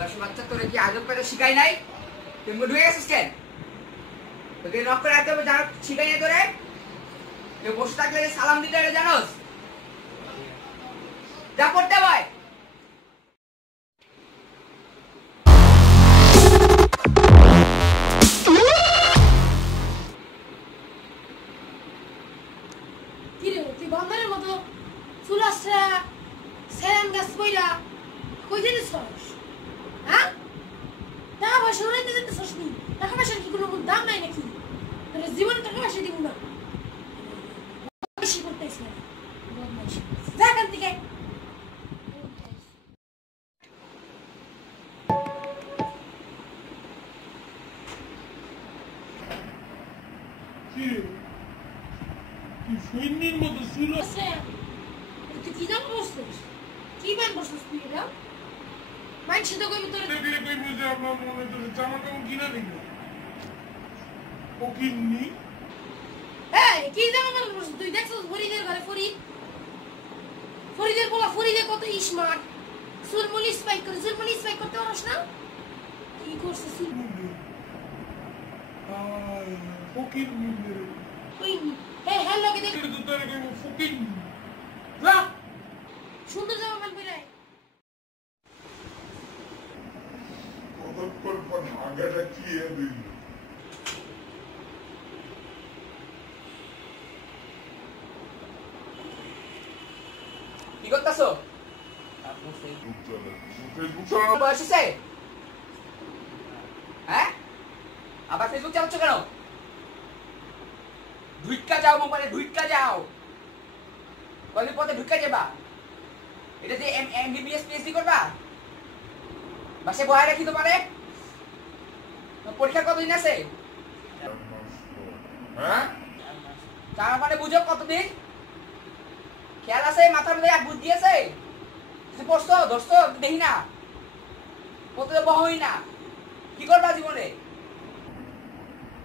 দশ বাচ্চা তোরে কি আদব করে শিখাই নাই? তুই ঢুকে গেছিস কেন? তোকে নক করে রাখতে হবে, জানো শিখাই নাই তোরে? তুই বসে থাকলে সালাম দিতে হবে জানোস? যা পড়তে ভাই। তুই বন্ধের মতো চুল আসছে সেরেন গাছ বইরা কই যেতেছস? হ্যাঁ, টাকা পয়সা উড়াইতে যেতেছস নি? টাকা পয়সার কি কোনো দাম নাই নাকি? তোর জীবনে টাকা পয়সা দিব না। বেশি করতেছ না, বদমাইশি। যা এখান থেকে। সৈন্যের মতো ছিল। তুই কি জানো বসছিস? কি ব্যান বসছিস তুই এটা? মাইনছে তো কইবি তোর দেখলে কইবি যে আপনার মনে তো জামা কাপড় কিনা দিল ও কিননি। এই কি জামা কাপড় বসছিস তুই? দেখছিস ফরিদের ঘরে ফরিদের বলা ফরিদে কত স্মার্ট, সুলমুলি স্পাইক করে, সুলমুলি স্পাইক করতে পারছ না? কি করছিস তুই? ফকির মুন্ডে ওই হ্যাঁ হ্যাঁ লগে দেখ তো তোর কইবো ফকির না সুন্দর জামা মান কইরা কতক্ষণ পর হাগাটা খেয়ে দিল। কি করতেছো? বয়স হচ্ছে? হ্যাঁ, আবার ফেসবুক চালাচ্ছ কেন? ঢুইকা যাও মোবাইলে, ঢুইকা যাও। কয়দিন পথে ঢুইকা যাবা? এটা যে MBBS PhD করবা? বাসে বহায় রাখি তোমারে? পরীক্ষা কতদিন আছে? হ্যাঁ, তার মানে বুঝো কতদিন? খেয়াল আছে? মাথার মধ্যে এক বুদ্ধি আছে? কিছু পড়ছো ধরছো দেখি না, পড়তে বহই না। কি করবা জীবনে?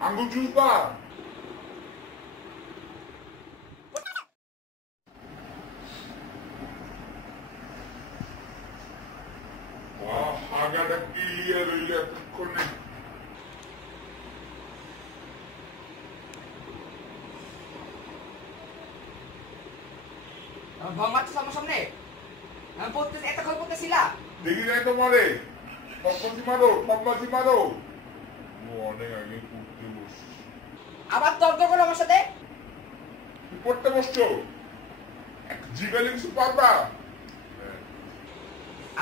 আঙ্গুল চুষবা। হাগাটা ক্লিয়ার হইলে এতক্ষণে ভং মারছো আমার সামনে? আমি পড়তেছি, এতক্ষণ পড়তেছিলা? দেখি নাই তোমারে পম্পাজি মারো ও অনেক আগে পড়তে বসছি। আবার তর্ক করো আমার সাথে? পড়তে বসছো জিগালি কিছু পারবা?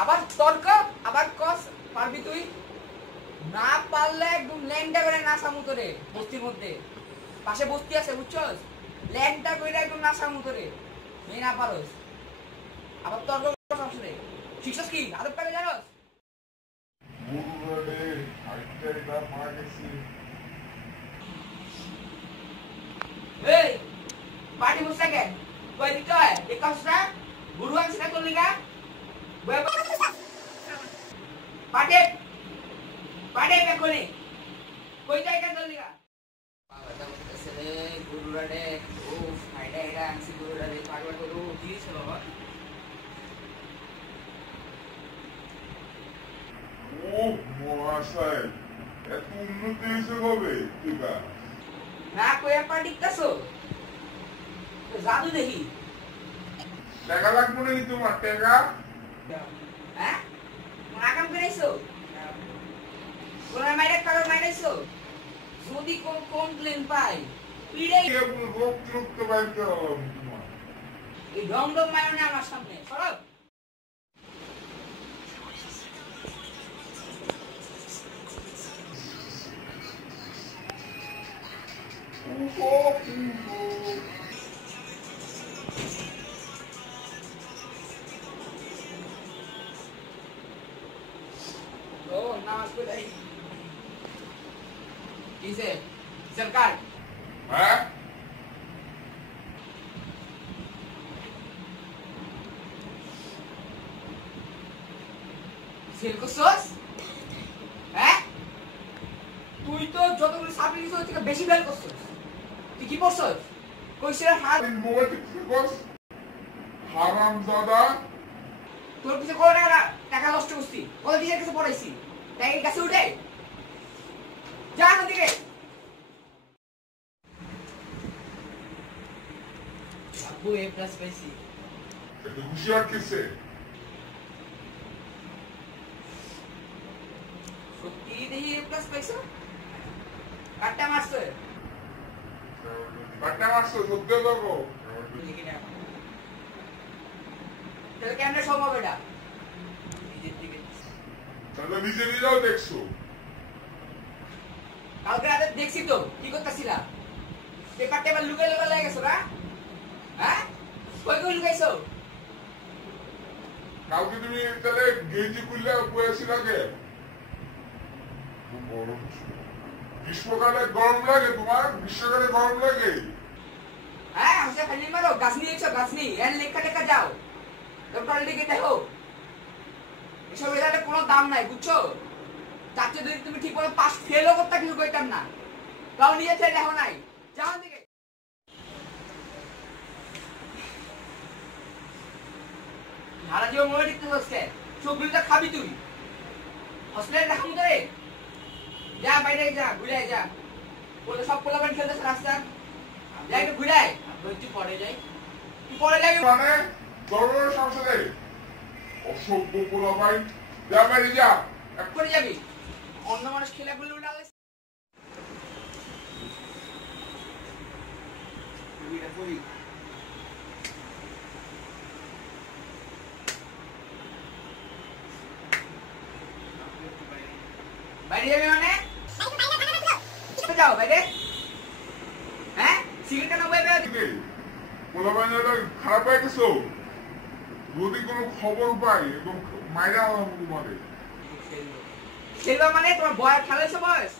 আবার তর্ক, আবার কস পারবি তুই? না পারলে একদম ল্যাংটা করে নাসামু তোরে বস্তির মধ্যে। পাশে বস্তি আছে বুঝছস? ল্যাংটা করে একদম নাসামু তোরে, তুই না পারস। আবার তর্ক করছ আমার সাথে? শিখছস কি? আদব কাবে জানোস? গুরুরে আইটা মারা গেছি। এই পার্টি বসে কেন? কই দিতে হয় এই কাজটা? গুরু আনছি না তোর লিগা? পাটে পাটে বেকলে কই যাই কেন তোর লিগা? বাবাটা বলতেছে রে গুরুরা রে, ও ফাইডা এটা আনছি গুরুরা রে, পাগলা গরু কি হইছে বাবা? ও মহাশয় এত উন্নতি হয়েছে কবে? ঠিক আছে না কই আর পাটিকতাছো? জাদু দেখি। টাকা লাগবে নাকি তোমার? টাকা হ্যাঁ, আকাম করাইছো? কোন মাইরে কারো মাইরাইছো? যদি কোন কমপ্লেন পাই পিড়ে রোগ রুক্ত বাইতে হবে তোমার। এই ঢং ঢং মারো না আমার সামনে, সরো। ও নামাজ পড়াই কিসে সরকার? হ্যাঁ সেল করছস? হ্যাঁ, তুই তো যতগুলো সাবজেক্ট দিছস থেকে বেশি ফেল করছস। তুই কি পড়ছস? কইছিস হাত মোবাইল টিপছিস হারামজাদা। তোর কিছু করে টাকা নষ্ট করছি, কত টিচার কাছে পড়াইছি, টাকা কাছে উঠে যা না দিকে। আব্বু এ প্লাস পাইছি। একটু হুঁশিয়ার কিসে? সত্যি দেখি এ প্লাস পাইছো? কাটটা মারছো? কাটটা মারছো, সত্যি দেখো। লিখি না তাহলে কেমনে সম্ভব এটা? নিজের দিকে তাহলে নিজে নিজেও দেখছো। কালকে রাতে দেখছি তো কি করতেছিলা, পেপার টেপার লুকাই লুকাই লেগে গেছো না? হ্যাঁ কই কই লুকাইছো? কালকে তুমি তাহলে গেঞ্জি খুললে বয়েছিল কে? গ্রীষ্মকালে গরম লাগে তোমার? গ্রীষ্মকালে গরম লাগে? হ্যাঁ হাসা খালি মারো, গাছ নিয়েছো গাছ নি, এর লেখা টেখা যাও, ডক্টর দিকে দেখো। এসব রেজাল্টে কোনো দাম নাই বুঝছো? চারটে যদি তুমি ঠিক মতো পাস ফেলও করতে কিছু কইতাম না, তাও নিয়ে ছেড়ে দেখো নাই যাও দিকে। সারা জীবন মনে দেখতে বসছে, চোখগুলিটা খাবি তুই, হসপিটালে দেখাম তোরে। যা বাইরে যা, ঘুরে যা, বলে সব পোলাপান খেলতেছে রাস্তা, যা একটু ঘুরে আব্বু একটু পরে যাই। তুই পরে যাবি। মানে গরমের সংসারে অসভ্য পোলা ভাই, যা বাইরে যা। করে যাবি, অন্য মানুষ খেলা গুলো উঠালে বাইরে যাবি মানে কোথায় যাও বাইরে? হ্যাঁ সিগারেটটা না বাইরে পোলা ভাই খারাপ হয়ে গেছো, যদি কোনো খবর পাই এবং মাইরা তোমারে। খেলবা মানে তোমার বয়স খেলা হয়েছে বয়স